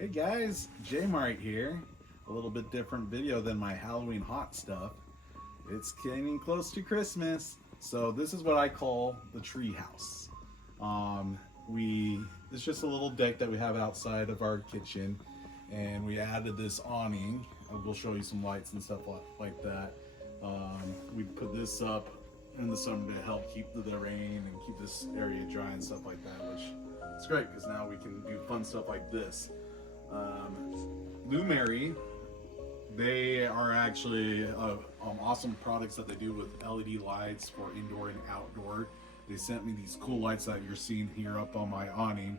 Hey guys, Jmart here. A little bit different video than my Halloween hot stuff. It's getting close to Christmas, so this is what I call the tree house. Um, it's just a little deck that we have outside of our kitchen, and we added this awning. We'll show you some lights and stuff like that. We put this up in the summer to help keep the rain and keep this area dry and stuff like that, which is great because now we can do fun stuff like this. Lumary, they are actually awesome products that they do with LED lights for indoor and outdoor. They sent me these cool lights that you're seeing here up on my awning.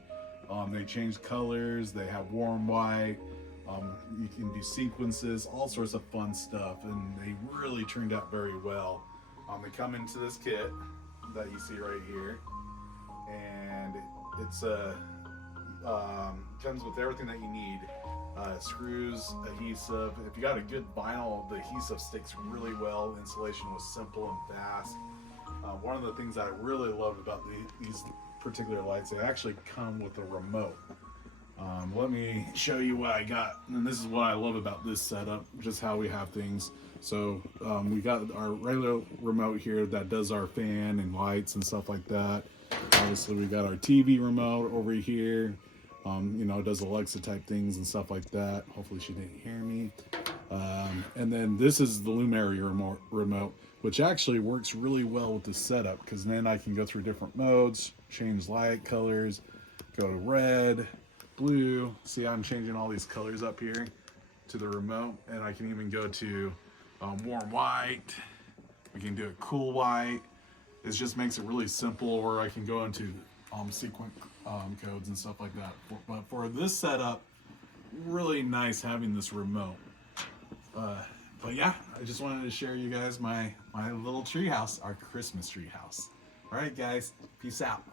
They change colors, they have warm white, you can do sequences, all sorts of fun stuff, and they really turned out very well. They come into this kit that you see right here, and it's comes with everything that you need. Screws, adhesive. If you got a good vinyl, the adhesive sticks really well. Installation was simple and fast. One of the things that I really love about these particular lights, they actually come with a remote. Let me show you what I got, and this is what I love about this setup, just how we have things. So we got our regular remote here that does our fan and lights and stuff like that. Obviously we got our TV remote over here. It does Alexa type things and stuff like that. Hopefully she didn't hear me. And then this is the Lumary remote, which actually works really well with this setup, because then I can go through different modes, change light colors, go to red, blue. See, I'm changing all these colors up here to the remote, and I can even go to warm white. We can do a cool white. It just makes it really simple, or I can go into sequence codes and stuff like that. But for this setup, really nice having this remote. But yeah, I just wanted to share you guys my little tree house, our Christmas tree house. All right, guys, peace out.